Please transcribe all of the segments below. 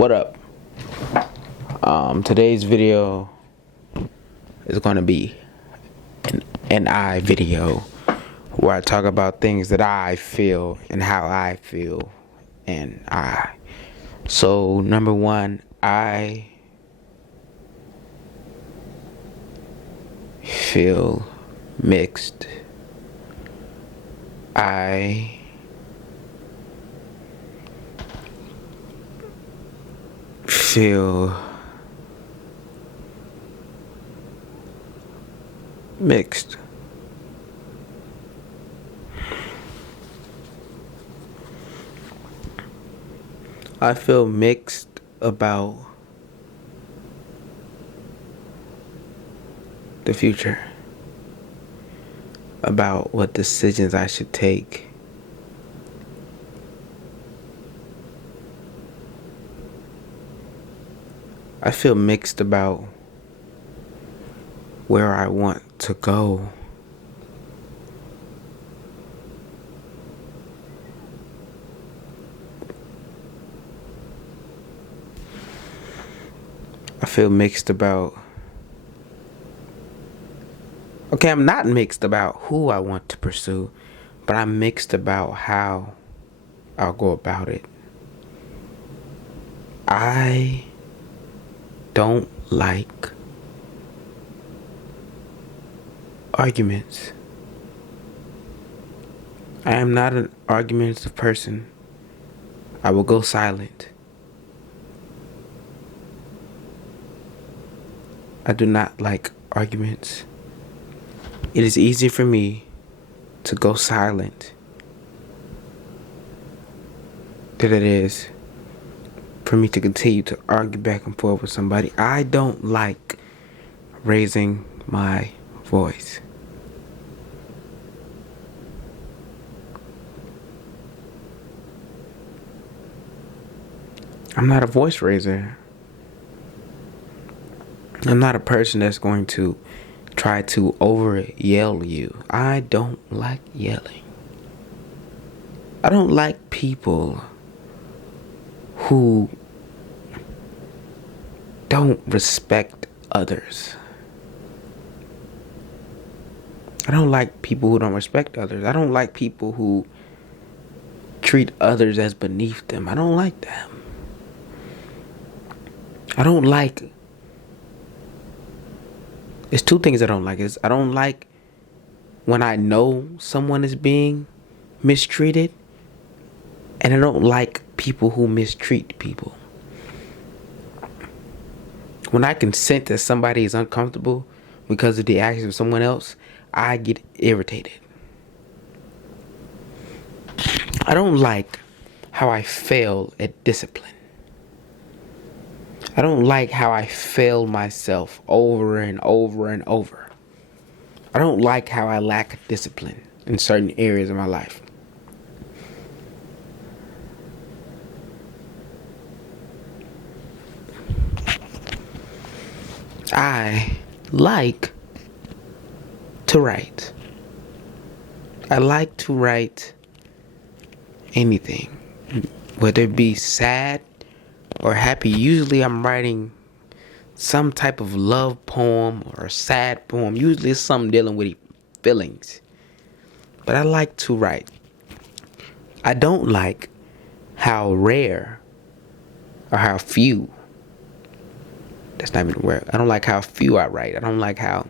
What up? Today's video is going to be an I video where I talk about things that I feel and how I feel and I. So, number one, I feel mixed. I feel mixed. I feel mixed about the future, about what decisions I should take. I feel mixed about where I want to go. I feel mixed about... Okay, I'm not mixed about who I want to pursue, but I'm mixed about how I'll go about it. I don't like arguments. I am not an argumentative person. I will go silent. I do not like arguments. It is easy for me to go silent than it is for me to continue to argue back and forth with somebody. I don't like raising my voice. I'm not a voice raiser. I'm not a person that's going to try to over yell you. I don't like yelling. I don't like people who don't respect others. I don't like people who don't respect others. I don't like people who treat others as beneath them. I don't like them. I don't like... There's two things I don't like. I don't like when I know someone is being mistreated, and I don't like people who mistreat people. When I can sense that somebody is uncomfortable because of the actions of someone else, I get irritated. I don't like how I fail at discipline. I don't like how I fail myself over and over and over. I don't like how I lack discipline in certain areas of my life. I like to write. I like to write anything, whether it be sad or happy. Usually I'm writing some type of love poem or a sad poem. Usually it's something dealing with feelings. But I like to write. I don't like how rare or how few. That's not even rare. I don't like how few I write. I don't like how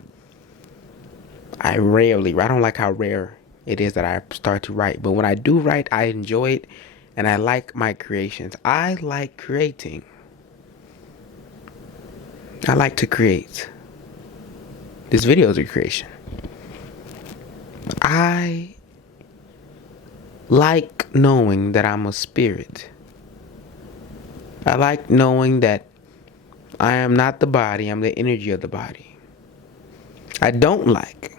I rarely write. I don't like how rare it is that I start to write. But when I do write, I enjoy it. And I like my creations. I like creating. I like to create. This video is a creation. I like knowing that I'm a spirit. I like knowing that I am not the body, I'm the energy of the body. I don't like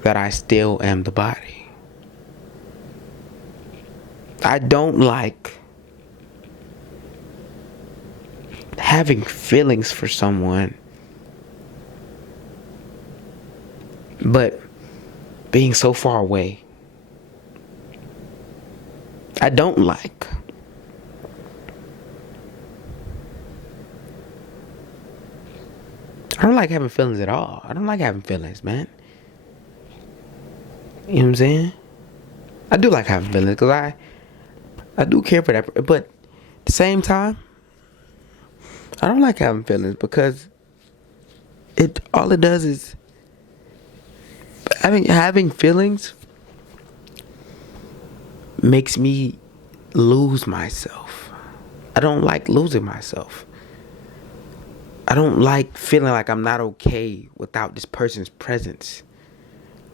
that I still am the body. I don't like having feelings for someone, but being so far away. I don't like I don't like having feelings at all. I don't like having feelings, man. You know what I'm saying? I do like having feelings because I do care for that. But at the same time, I don't like having feelings because all it does is having feelings makes me lose myself. I don't like losing myself. I don't like feeling like I'm not okay without this person's presence.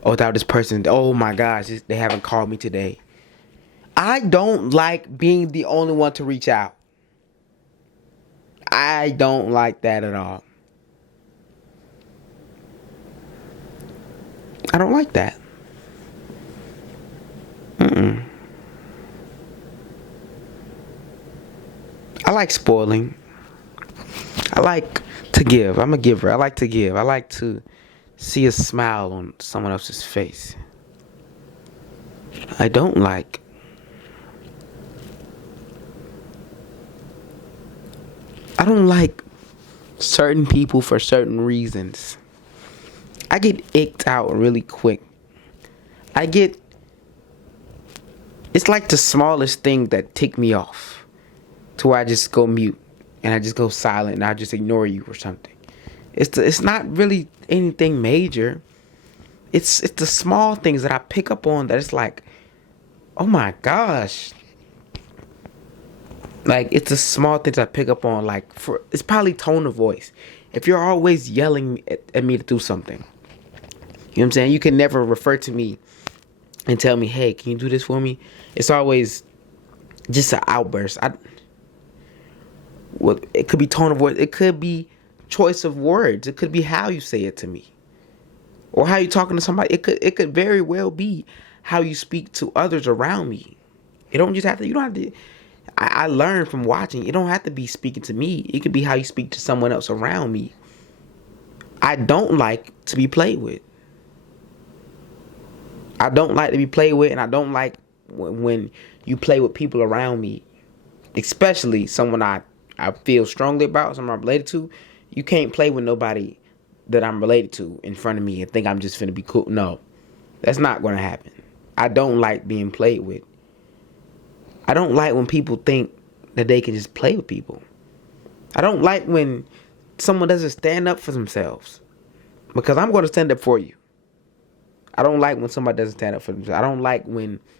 Or without this person, oh my gosh, they haven't called me today. I don't like being the only one to reach out. I don't like that at all. I don't like that. I like spoiling. I like to give. I'm a giver. I like to give. I like to see a smile on someone else's face. I don't like certain people for certain reasons. I get icked out really quick. It's like the smallest thing that tick me off. To where I just go mute and I just go silent and I just ignore you or something. It's not really anything major. It's the small things that I pick up on that it's like, oh my gosh. Like, it's the small things I pick up on. Like, it's probably tone of voice. If you're always yelling at me to do something, you know what I'm saying? You can never refer to me and tell me, hey, can you do this for me? It's always just an outburst. It could be tone of voice. It could be choice of words. It could be how you say it to me. Or how you talking to somebody. It could very well be how you speak to others around me. You don't have to. I learned from watching. You don't have to be speaking to me. It could be how you speak to someone else around me. I don't like to be played with. I don't like to be played with, and I don't like when you play with people around me, especially someone I feel strongly about, someone I'm related to. You can't play with nobody that I'm related to in front of me and think I'm just finna be cool. No, that's not gonna happen. I don't like being played with. I don't like when people think that they can just play with people. I don't like when someone doesn't stand up for themselves, because I'm going to stand up for you. I don't like when somebody doesn't stand up for themselves. I don't like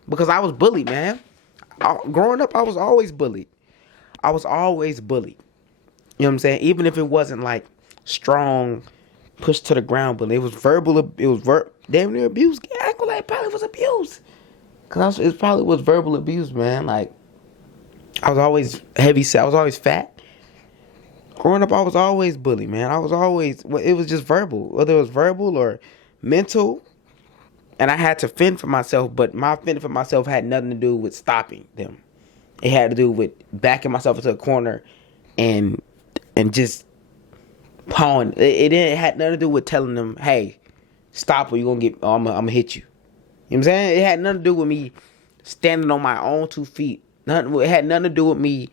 because I was bullied, man. Growing up, I was always bullied. I was always bullied. You know what I'm saying? Even if it wasn't like strong, push to the ground bullying, it was verbal. Damn near abuse. I feel like it probably was abuse. Cause it probably was verbal abuse, man. Like, I was always heavy set. I was always fat. Growing up, I was always bullied, man. It was just verbal. Whether it was verbal or mental. And I had to fend for myself, but my fending for myself had nothing to do with stopping them. It had to do with backing myself into a corner and just pawing. It had nothing to do with telling them, hey, stop or you're going to get, I'm going to hit you. You know what I'm saying? It had nothing to do with me standing on my own 2 feet. It had nothing to do with me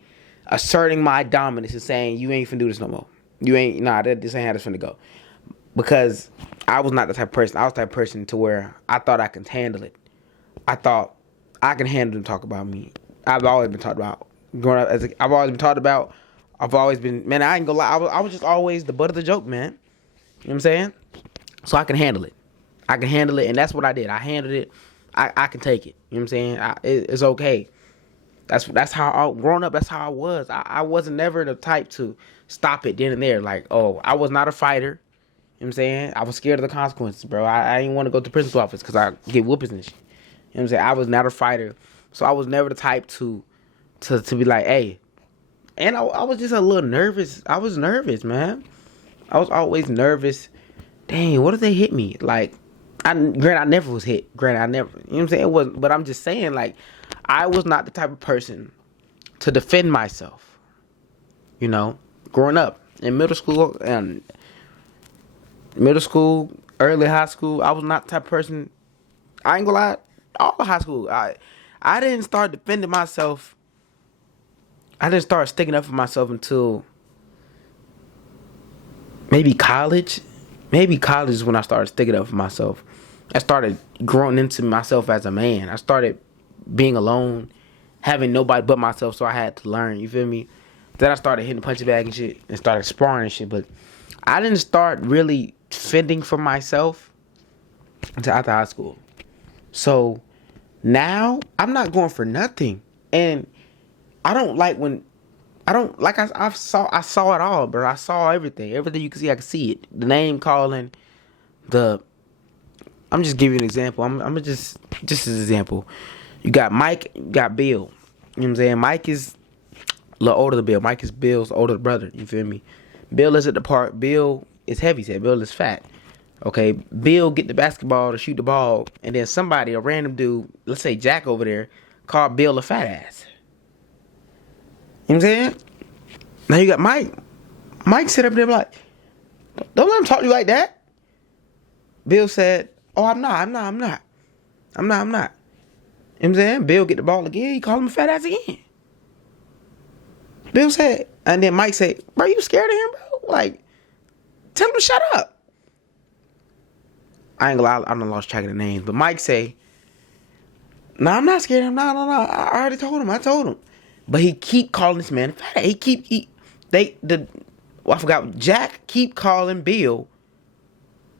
asserting my dominance and saying, you ain't finna do this no more. This ain't how this finna go. Because I was not the type of person. I was the type of person to where I thought I could handle it. I thought I can handle them talk about me. I've always been talked about. Growing up, I've always been taught about. I've always been, man, I ain't gonna lie. I was just always the butt of the joke, man. You know what I'm saying? So I can handle it. I can handle it, and that's what I did. I handled it. I can take it. You know what I'm saying? It's okay. That's how growing up. That's how I was. I wasn't never the type to stop it then and there. Like, oh, I was not a fighter. You know what I'm saying? I was scared of the consequences, bro. I didn't want to go to the principal's office because I get whoopings and shit. You know what I'm saying? I was not a fighter. So I was never the type to be like, hey. And I was just a little nervous. I was nervous, man. I was always nervous. Dang, what if they hit me? Like, I never was hit. You know what I'm saying? It wasn't, but I'm just saying, like, I was not the type of person to defend myself. You know, growing up in middle school, early high school, I was not the type of person. I ain't gonna lie, all of high school, I didn't start defending myself. I didn't start sticking up for myself until maybe college. Maybe college is when I started sticking up for myself. I started growing into myself as a man. I started being alone, having nobody but myself, so I had to learn. You feel me? Then I started hitting the punching bag and shit, and started sparring and shit. But I didn't start really fending for myself until after high school. So now I'm not going for nothing, and I don't like when I don't like I saw it all, bro. I saw everything. Everything you can see, I can see it. The name calling, the I'm just giving you an example. I'm gonna just as an example. You got Mike, you got Bill. You know what I'm saying? Mike is a little older than Bill. Mike is Bill's older brother. You feel me? Bill is at the park. Bill is heavy set. Bill is fat. Okay, Bill get the basketball to shoot the ball, and then somebody, a random dude, let's say Jack over there, called Bill a fat ass. You know what I'm saying? Now you got Mike. Mike sit up there like, don't let him talk to you like that. Bill said, oh, I'm not. You know what I'm saying? Bill get the ball again. He called him a fat ass again. Bill said, and then Mike said, bro, you scared of him, bro? Like, tell him to shut up. I ain't gonna lie, I done lost track of the names. But Mike say, no, I'm not scared of him. No. I already told him. I told him. But he keep calling this man fat. I forgot. Jack keep calling Bill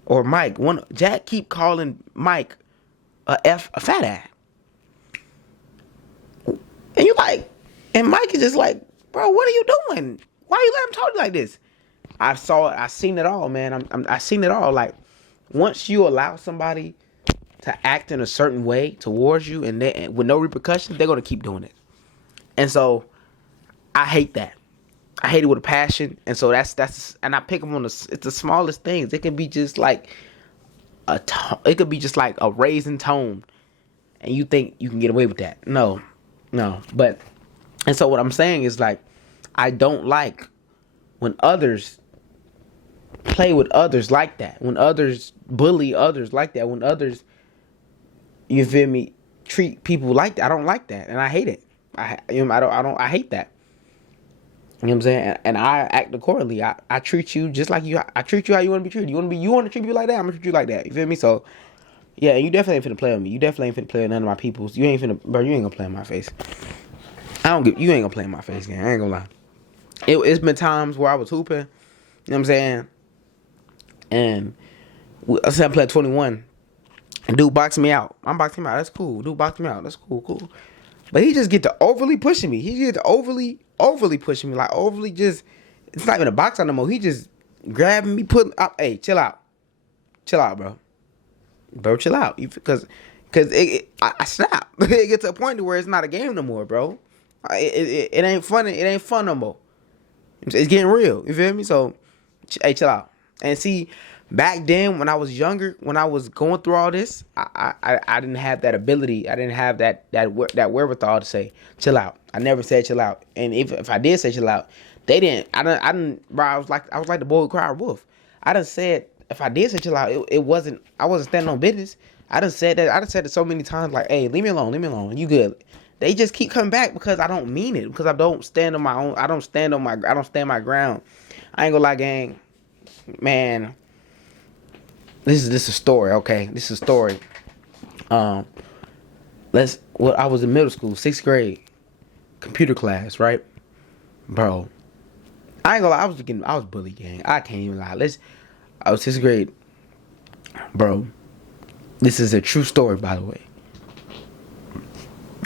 or Mike. Jack keep calling Mike a fat ass. And you like, and Mike is just like, bro, what are you doing? Why you let him talk to you like this? I saw it. I seen it all, man. I seen it all. Like, once you allow somebody to act in a certain way towards you and with no repercussions, they're gonna keep doing it. And so I hate that. I hate it with a passion. And so that's and I pick them on it's the smallest things. It can be just like it could be just like a raising tone, and you think you can get away with that. No. But and so what I'm saying is, like, I don't like when others play with others like that. When others bully others like that. When others, you feel me, treat people like that. I don't like that, and I hate it. I hate that. You know what I'm saying? And I act accordingly. I treat you just like you. I treat you how you want to be treated. You want to treat me like that. I'm gonna treat you like that. You feel me? So yeah, and you definitely ain't finna play with me. You definitely ain't finna play with none of my peoples. You ain't gonna play in my face. You ain't gonna play in my face, gang. I ain't gonna lie. It's been times where I was hooping. You know what I'm saying? And I said I played 21. And dude boxed me out. I'm boxing him out. That's cool. Dude boxed me out. That's cool. But he just get to overly pushing me. He get to overly pushing me. Like, overly just, it's not even a box no more. He just grabbing me, putting up. Hey, chill out. Chill out, bro. Bro, chill out. Because I snap. It gets to a point where it's not a game no more, bro. It ain't funny. It ain't fun no more. It's getting real. You feel me? So, hey, chill out. And see, back then when I was younger, when I was going through all this, I didn't have that ability. I didn't have that wherewithal to say chill out. I never said chill out. And if I did say chill out, they didn't. I didn't. Bro, I was like the boy who cried wolf. I done said if I did say chill out, it wasn't. I wasn't standing on business. I done said that. I done said it so many times. Like, hey, leave me alone. You good? They just keep coming back because I don't mean it. Because I don't stand on my own. I don't stand my ground. I ain't gonna lie, gang. Man, this is a story, okay? This is a story. I was in middle school, 6th grade, computer class, right? Bro, I ain't gonna lie, I was bullied, gang. I can't even lie. I was 6th grade. Bro, this is a true story, by the way.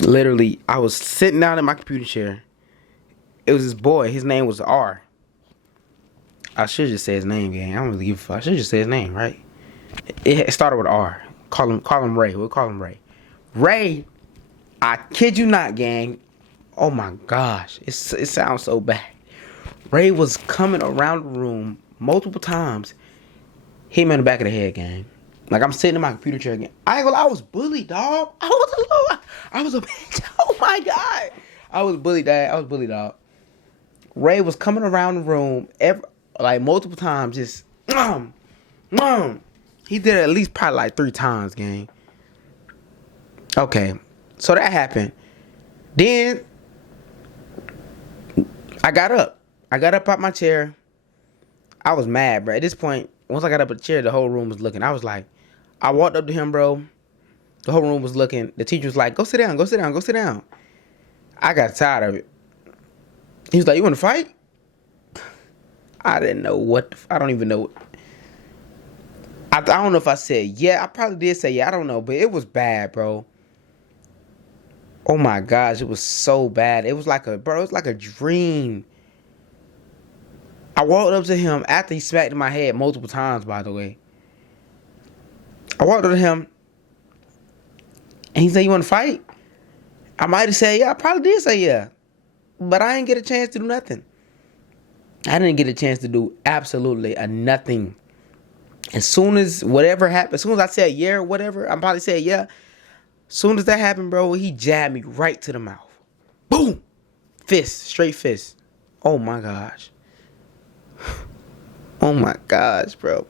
Literally, I was sitting down in my computer chair. It was this boy, his name was R. I should just say his name, gang. I don't really give a fuck. I should just say his name, right? It started with R. Call him Ray. We'll call him Ray. Ray, I kid you not, gang. Oh my gosh. It sounds so bad. Ray was coming around the room multiple times. Hit me in the back of the head, gang. Like, I'm sitting in my computer chair again. I ain't gonna lie, I was bullied, dog. I was a bitch. Oh my God. I was bullied, dog. Ray was coming around the room multiple times, just mom. He did it at least probably like 3 times, gang. Okay, so that happened. Then I got up out my chair. I was mad, bro. At this point, once I got up a chair, the whole room was looking. I was like, I walked up to him, bro. The whole room was looking. The teacher was like, go sit down, go sit down, go sit down. I got tired of it. He was like, you want to fight? I didn't know what. I don't even know. I don't know if I said yeah. I probably did say yeah. I don't know. But it was bad, bro. Oh my gosh. It was so bad. It was like it was like a dream. I walked up to him after he smacked in my head multiple times, by the way. I walked up to him. And he said, you want to fight? I might have said yeah. I probably did say yeah. But I didn't get a chance to do nothing. I didn't get a chance to do absolutely nothing. As soon as whatever happened, as soon as I said yeah or whatever, I probably said yeah. As soon as that happened, bro, he jabbed me right to the mouth. Boom! Fist, straight fist. Oh my gosh. Oh my gosh, bro.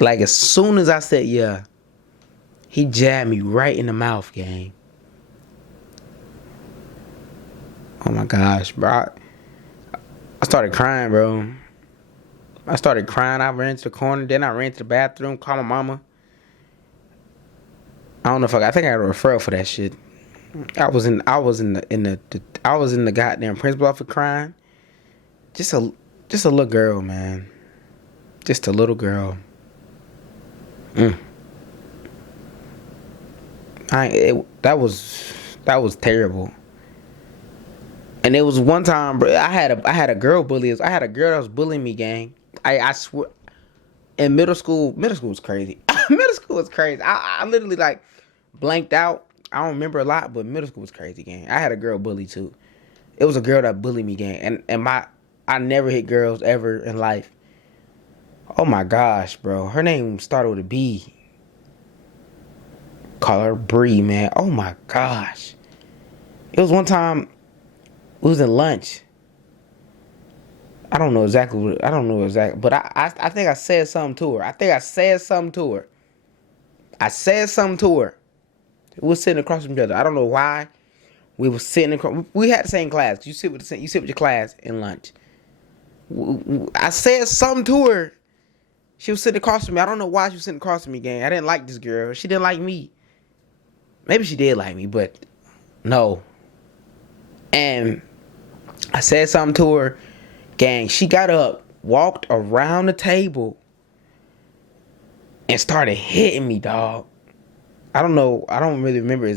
Like as soon as I said yeah, he jabbed me right in the mouth, gang. Oh my gosh, bro. I started crying, bro. I started crying. I ran to the corner. Then I ran to the bathroom, called my mama. I don't know if I think I got a referral for that shit. I was in the goddamn principal office crying. Just a little girl, man. Just a little girl. That was terrible. And it was one time, bro. I had a girl bully. I had a girl that was bullying me, gang. I swear. In middle school was crazy. Middle school was crazy. I literally like blanked out. I don't remember a lot, but middle school was crazy, gang. I had a girl bully too. It was a girl that bullied me, gang. And I never hit girls ever in life. Oh my gosh, bro. Her name started with a B. Call her Bree, man. Oh my gosh. It was one time. We was in lunch. I don't know exactly, but I think I said something to her. I said something to her. We were sitting across from each other. I don't know why. We were sitting across. We had the same class. You sit with your class in lunch. I said something to her. She was sitting across from me. I don't know why she was sitting across from me, gang. I didn't like this girl. She didn't like me. Maybe she did like me, but no. And I said something to her, gang. She got up, walked around the table, and started hitting me, dog. I don't know. I don't really remember.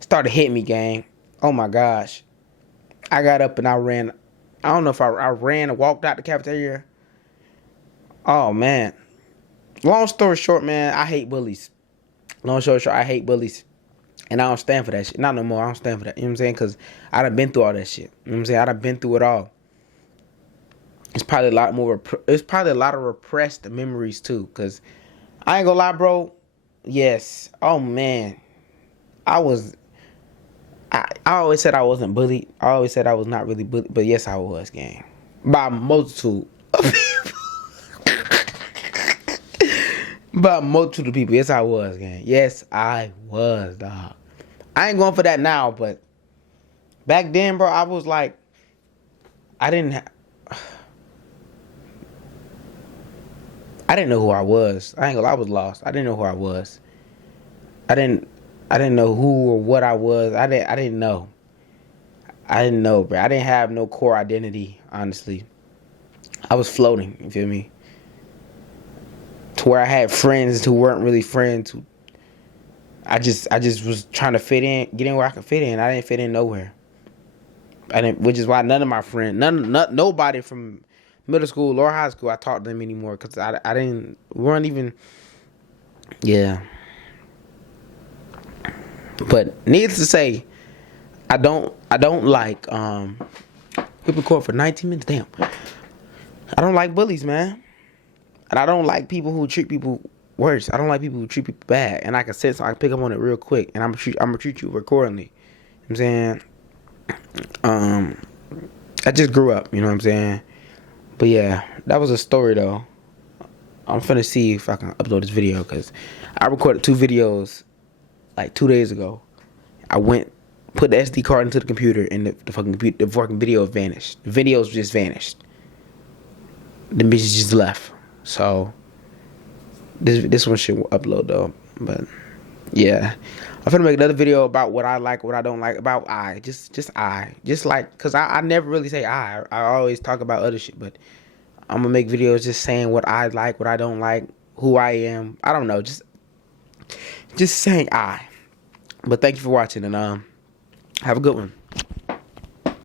Started hitting me, gang. Oh my gosh. I got up and I ran. I don't know if I ran or walked out the cafeteria. Oh man. Long story short, man, I hate bullies. Long story short, I hate bullies. And I don't stand for that shit. Not no more. I don't stand for that. You know what I'm saying? Because I done been through all that shit. You know what I'm saying? I done been through it all. It's probably a lot more. It's probably a lot of repressed memories too. Because I ain't gonna lie, bro. Yes. Oh man. I always said I wasn't bullied. I always said I was not really bullied. But yes, I was, gang. By a multitude of people. By a multitude of people. Yes, I was, gang. Yes, I was, dog. I ain't going for that now, but back then, bro, I was like, I didn't know who I was. I ain't gonna lie, I was lost. I didn't know who I was. I didn't know who or what I was. I didn't know. I didn't know, bro. I didn't have no core identity, honestly. I was floating, you feel me? To where I had friends who weren't really friends. I just was trying to fit in, get in where I could fit in. I didn't fit in nowhere. Which is why none of my friends, nobody from middle school or high school, I talked to them anymore because we weren't even, yeah. But needless to say, I don't like we've been recording for 19 minutes. Damn. I don't like bullies, man. And I don't like people who treat people worse. I don't like people who treat people bad. And I can sense, I can pick up on it real quick. And I'm gonna treat you accordingly. You know what I'm saying? I just grew up, you know what I'm saying? But yeah, that was a story though. I'm finna see if I can upload this video because I recorded 2 videos like 2 days ago. I put the SD card into the computer and the fucking video vanished. The videos just vanished. the bitch just left. So this one should upload though. But yeah, I'm finna make another video about what I like, what I don't like about I. Just like, cause I never really say I always talk about other shit. But I'm gonna make videos just saying what I like, what I don't like, who I am. I don't know, just saying I. But thank you for watching, and have a good one.